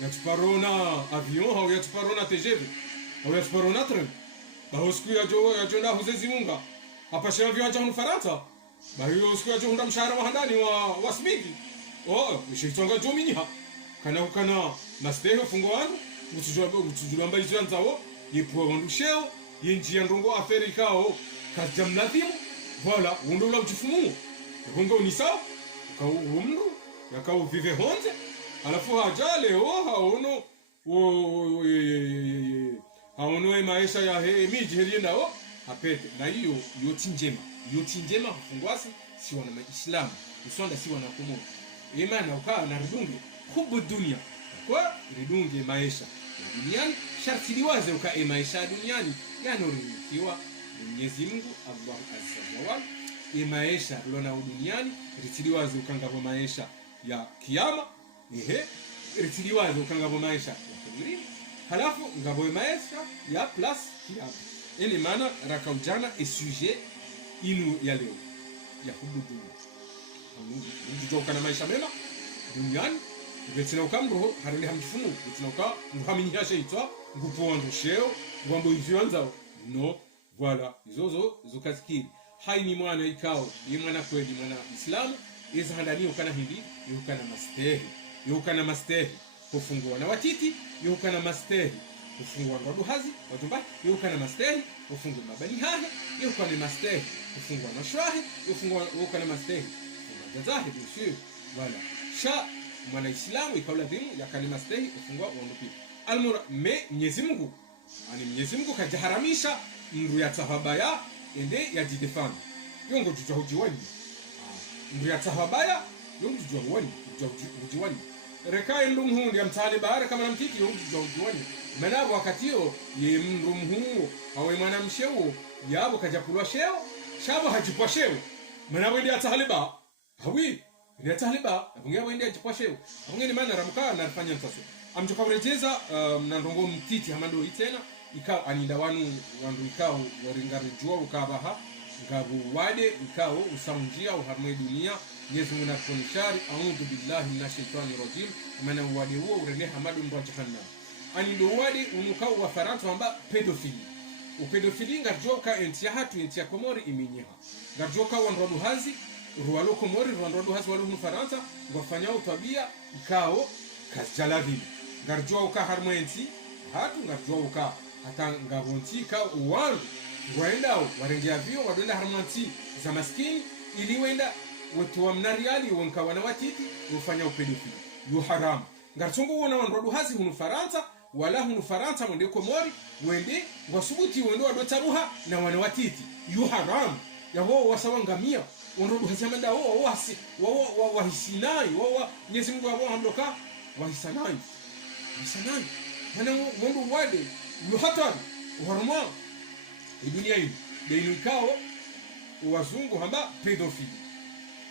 yatuparona avion au yatuparona TGV au yatuparona tren ba siku ya na huzezi munga hapa shia viwanja hu Faransa ba hiyo siku ya hunda mshahara wa handani wa smiki nishitonga jominya kana nasteho fungo wangu mutujua mbali zwanzao yepo wandusheo yenji ya ndongo aferi kao kajamlathimu voila undula uchifumu kongo ni sawa ka umru yakao vive honze alafu hajale haono maisha ya miji heli nao apete na hiyo yoti njema kufungwasi si wana Islam usonda si wana kumu imana ukaa na ridunge hubu dunia kwa ridunge maisha duniani sharti liwaze ukaa maisha duniani yanorikiwa Mwenyezi Mungu Allah Azza wa Jalla maisha lona duniani ritiliwaze ukangabo maisha ya kiyama ritiliwaze ukangabo maisha ya kaburi halafu ngabo maisha ya plus kiyama ene maana rakaujana e sujet inu ya leo ya hubu dunia ndio kana maisha mema duniani betina ukamro harili hamfumu betina ukamhaminyasha itwa ngupondo sheo ngombo ivyanza no voilà izozo zokazikiri hai ni mwana ikao ni mwana kweli mwana Islamu iza handani ukana hindi yukana mastehi kufungua na watiti yukana mastehi kufungua ndodo hazi watumba yukana mastehi kufungua mabani hahe yukana mastehi kufungua na shwahi yukana mastehi ngazahi bishu voilà sha mwana Islamu ikaula dhimu yakana mastehi kufungua wandupi almura Mwenyezi Mungu ani Mwenyezi Mungu kajaharamisha mru ya tahabaya ende ya jidefani yongo jujwa hujiwani mru ya tahabaya yongo jujwa hujiwani reka endo mhundi ya mtali bahari kama na mtiki yongo jujwa hujiwani manabo wakati yo ye mru mhuu awe mwana msheo yabo kajapulwa sheo shabo hajipwa sheo manabo ende ya tahaliba hawi ende ya tahaliba abungia ende ya jipwa sheo abungia ni mana ramuka na rifanya mtaso amchokawrejeza mnandongo mtiti hamando itena ikao aninda wandu ikao waringari jua ukabaha ngabu wade ikao usaunjia uharmwe dunia Yesu Mungu nakonishari a'udhu billahi minash shaitani rajim maana wade huo urene hamadu ndo jahannam anindo wade unukao wa Faransa amba pedofili ngajoka entia hatu entia komori iminyeha ngajoka wanrodu hazi rualo komori wanrodu hazi walu Faransa ngofanyao tabia ikao kasjalavi ngajoka harmwe enti hatu ngajoka hata ngavuntika uwandu waendao warengea vio wadenda harmanti za maskini ili wenda wetu wa mnariali wanka wanawatiti ufanya upedofili yu haramu ngarchungu wana wanrodu hazi hunu Faransa wala hunu Faransa wende komori wende wasubuti wende wadotaruha na wanawatiti yu haramu ya wao wasawangamia wanrodu hazi amenda wahisinai Mwenyezi Mungu wao hamdoka wahisanai wana mundu wade luhatari uharuma dunia hii deinu ikao wazungu hamba pedofili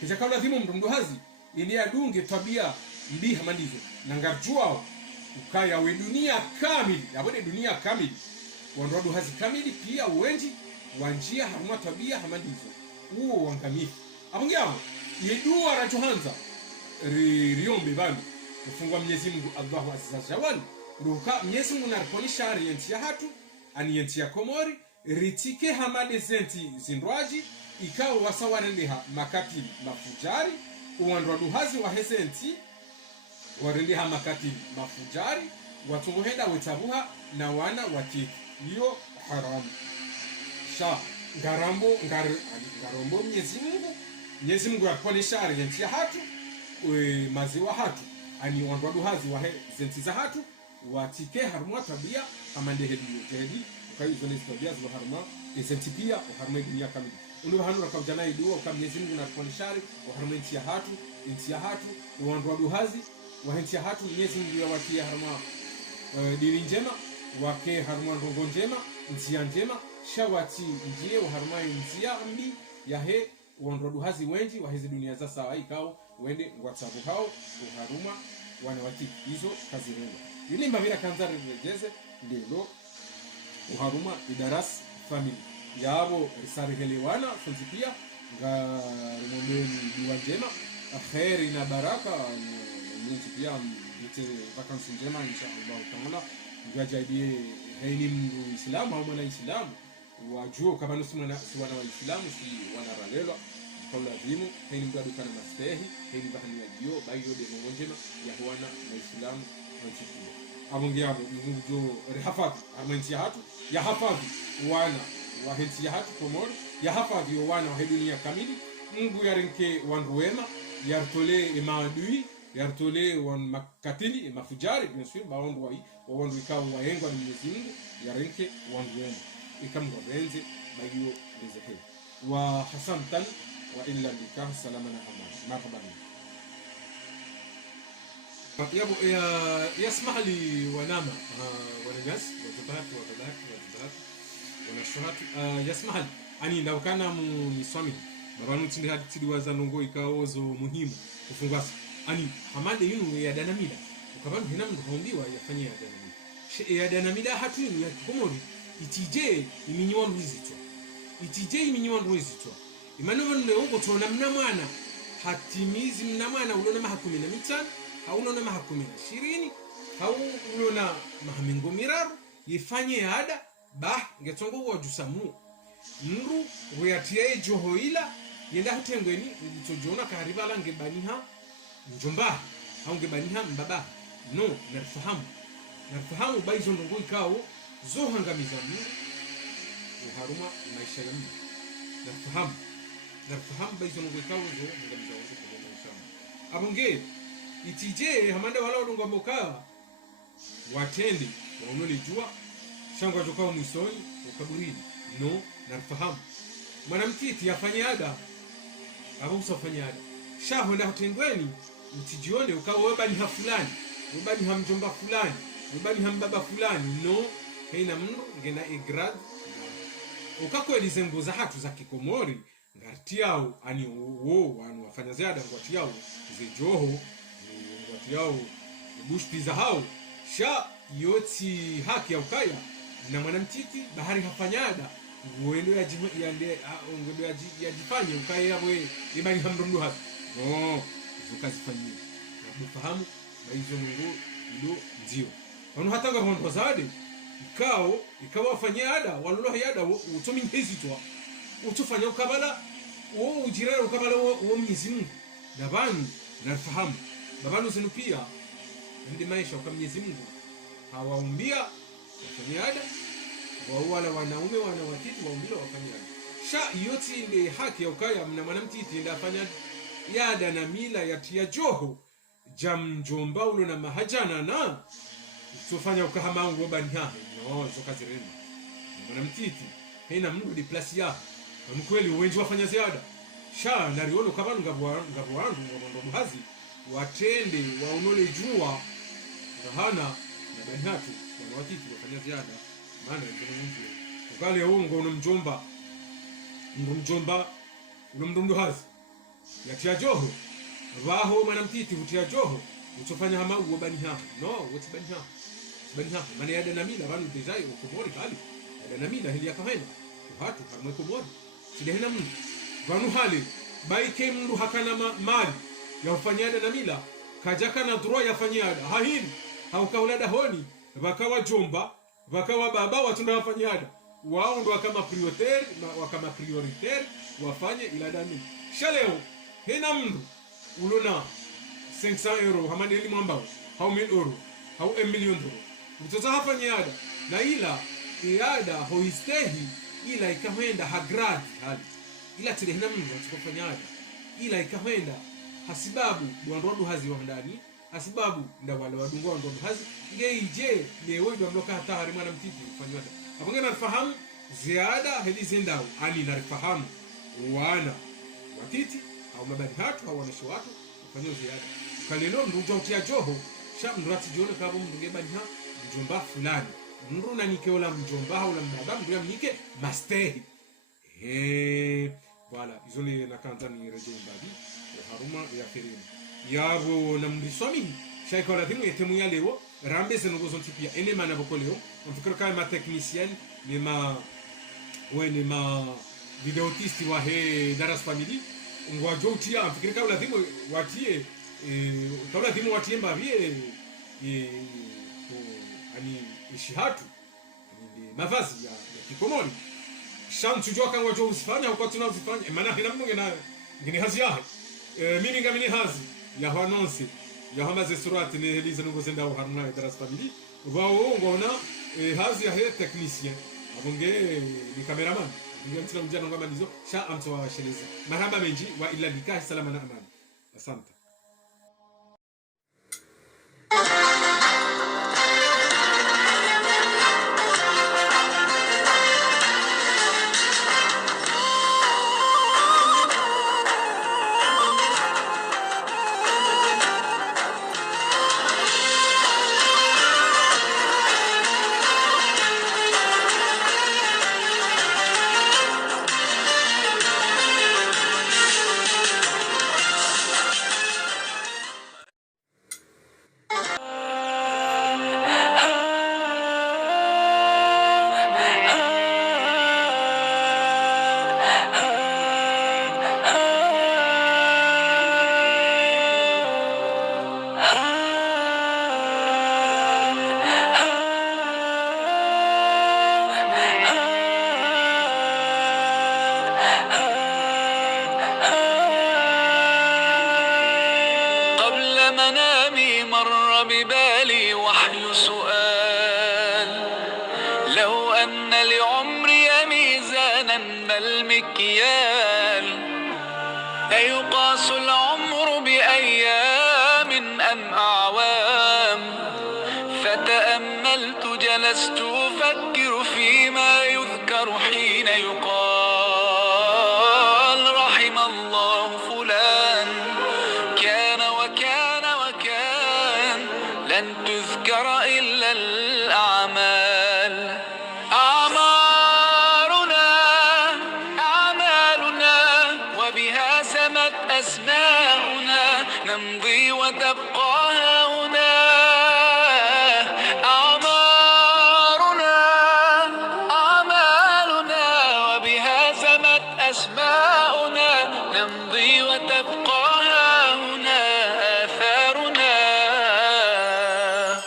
kisha kabla dhimu mtundu hazi ili adunge tabia mbiha mandizo na ngarjuao ukaya we dunia kamili abode dunia kamili wanrodu hazi kamili pia uwenji wanjia haruma tabia hamandizo uo wangamifu abungiamo yedua rajohanza riombe bali kufungwa Mwenyezi Mungu Allahu Azza wa Jalla ruka Mwenyezi Mungu narponisha arienti ya hatu anienti ya komori ritike hamade zenti zindwaji ikao wasawarendeha makatili mafujari uwandradu hazi wa hesenti warendeha makatili mafujari watunguhenda wetabuha na wana wakiki iyo haramu sha ngarombo Mwenyezi Mungu arponisha arienti ya hatu maziwa hatu ani wandradu hazi wa zenti za hatu watike harumwa tabia amande hedi ukaizo ni tabia zilo harumwa esentipia uharumwa dunia kamili ulu hanura kabjana iduwa Mwenyezi Mungu na konishari uharumwa inti ya hatu wandradu hazi wa inti ya hatu Mwenyezi Mungu ya wakia harumwa dini njema wake harumwa ndongo njema inti ya njema shawati njie uharumwa inti ya mbi ya he wandradu hazi wenji wa hizi dunia za sawa ikao wende watabu hao uharuma wana watiki hizo kazi rero yuni mbabira kanzari regeze ndelo uharuma idaras family yabo risarihelewana funzi pia nga rumombeni diwanjema kheri na baraka mwinchi pia mbite vakansi njema insha Allah taala ngiwajaidie haini mndu islamu au mwana islamu wajuo kama nusi wana wa islamu si wana ralelwa kaula zimu haini mndu adukana mastehi haini bahani ya dio bayo de mwonjema ya huwana na islamu mwanchi pia abungi yabo mndu rehafadhi armanchi ya hatu ya hafadhi wana wa hensi ya hatu komoro ya hafadhi wana wa dunia kamili Mungu yarenke wandu wema yartole maadui yartole wan makatili mafujari bien sûr baongo wai wandu ikawa waengwa na Mwenyezi Mungu yarenke wandu wema ikamgo benze bayo lezehe wa hasantan wa illa bika salamana amana marhaban yabo yasmah li wanama wananas watabat wanashuhat yasmah li ani law kana muniswami babanu tindi hadi tidi wazanongo ikaozo muhimu kufungwasa ani hamade yunu ya danamida ukabanu hina mndu hombiwa yafanye ya danamida ya danamida hatu yunu ya komori itije iminyiwa ruizitwa itije iminyiwa ruizitwa imanovo nleongo tona mna mwana hatimizi mna mwana ulona mahakumi na mitano haunona mahakumi na 20 hau ulona mahamengo miraru yifanye ada bah ngetongo wajusamu nru weatie johoila yenda hutengweni ulichojona karibala ngebaniha njomba au ngebaniha mbaba no nafahamu baizo ndongo ikao zohangamiza Mungu uharuma maisha ya Mungu nafahamu baizo ndongo ikao zohangamiza Mungu kwa maisha abonge itije hamanda wala odongo mboka watende waonole jua shangwa jokao mwisoni ukaburini no nafahamu mwanamtiti afanye ada au usafanye ada shaho na hutengweni utijione ukawa webani ha fulani webani ha mjomba fulani webani ha mbaba fulani no heina mno ngena igrad ukakwelize nguza hatu za kikomori ngartiao ani wo wanu wafanya ziada ngwatiao zijoho ngwatiao bushti za hao sha yoti haki ya ukaya na mwanamtiti bahari hafanyada uendo yajifanye ukaye yawe ibani hamrundu hapa no ukazifanyia na kufahamu baizo Mungu ndo ndio wanu hatanga hondo zade ikawa wafanyia ada walolo yada utomi hizi twa utufanya ukabala wo ujirara ukabala wo Mwenyezi Mungu na banu nafahamu babanu zenu pia ndi maisha kwa Mwenyezi Mungu hawaumbia wafanyia ada wala wanaume wanawatiti waumbile wafanya sha yoti ndi haki ya ukaya mna mwanamtiti ndi afanya yada na mila ya joho jamjomba ulo na mahajana na tufanya ukahamangu wabaniha no zokazi rema mwanamtiti haina mndu di plasi ya mkweli wenji wafanya ziada sha nariono kabanu ngabu wandu hazi watende waunole jua rahana na banihatu wanawatiti wafanya ziada maana ndio mtu ukale uongo mjomba mndu hazi yatia joho waho mwanamtiti utia joho utofanya hama ubaniha no wotibaniha maana yada na mila bali dezai ukomori kali yada na mila hili yakahenda watu hamwe komori sidehena mnu banu hali baike mndu hakana mali ya ufanyada na mila kajaka na droa yafanyada hahini haukaulada honi wakawa jomba wakawa baba watunda wafanyada wao ndo wakama prioritaire wafanye ila dami shaleo hena mndu ulona 500 euro hamande ili mwambao hau 1000 euro hau 1 million euro utoza hafanyada na ila iada hoistehi ila ikahenda hagradi hali ila tile hena mndu watikofanyada ila ikahenda hasibabu duandodu hazi wa ndani hasibabu nda wale wadungu wa ndodu hazi ngeije lewe ndo mloka hata hari mwana mtiti ufanyada haponge narifahamu ziada heli zendao ani narifahamu wana watiti au mabani hatu au waneshi watu ufanyo ziada kalelo mruja utia joho sha mrati jione kabo mrunge bani ha mjomba fulani mruna nikeola mjomba au la mbaba mruya mnike mastehi voilà izole na kanta ni reje mbabi haruma ya kerimu yabo na mrisomi shaiko lazima yetemuya leo rambe zenogozo ntipia ene mana boko leo mfikira kama ma technicien ni ma videotisti wa he Daras Family ngwajo utia mfikira kama lazima watie kama lazima watie mbavie ani ishihatu ni mavazi ya kikomori shamtujua kama wajo usifanya au tuna usifanya maana hina mungu ngine hazi ya mimi ngamini hazi ya hanonse ya hamaze surati ne heliza nugo zenda uharuna Daras Family wao ngona hazi ya he technicien abonge ni cameraman ndio mtira mjana ngoma ndizo sha amtoa sheleza marhaba menji wa illa bika salama na amani asante. منامي مر ببالي وحي سؤال لو أن لعمري ميزانا ما المكيال أيقاس العمر بأيام أم أعوام فتأملت جلست أفكر فيما يذكر حين يقال رحم الله فلان كان وكان وكان لن تذكر إلا الأعمال أعمالنا وبها سمت أسماؤنا نمضي وتبقى هنا أعمالنا وبها سمت أسماؤنا نمضي وتبقى هنا آثارنا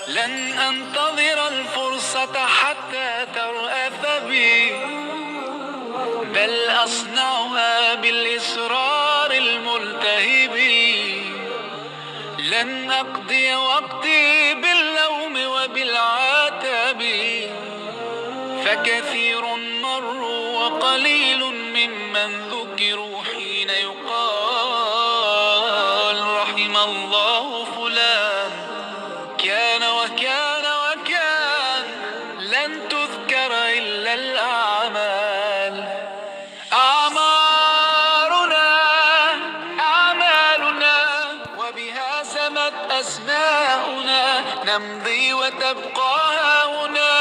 لن أنتظر الفرصة حتى ترأف بي بل أصنعها بالإصرار الملتهب لن أقضي وقتي باللوم وبالعتاب فكثير مروا وقليل ممن ذكروا حين يقال رحم الله فلان كان وكان وكان لن تذكر إلا الأعمال أعمالنا وبها سمت أسماؤنا نمضي وتبقى هنا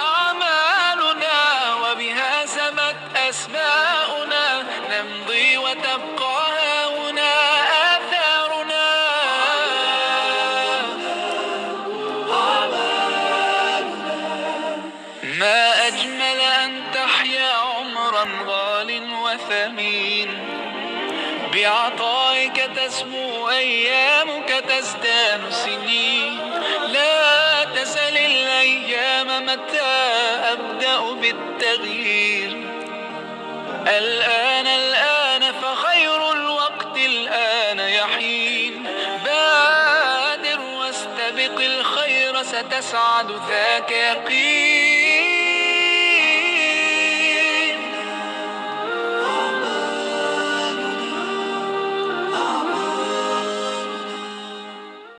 أعمالنا وبها سمت أسماؤنا نمضي وتبقى هنا آثارنا ما أجمل أن تحيا عمرا غال وثمين بعطائك تسمو أيامك تزدان سنين لا تسل الأيام متى أبدأ بالتغيير الآن فخير الوقت الآن يحين بادر واستبق الخير ستسعد ذاك يقين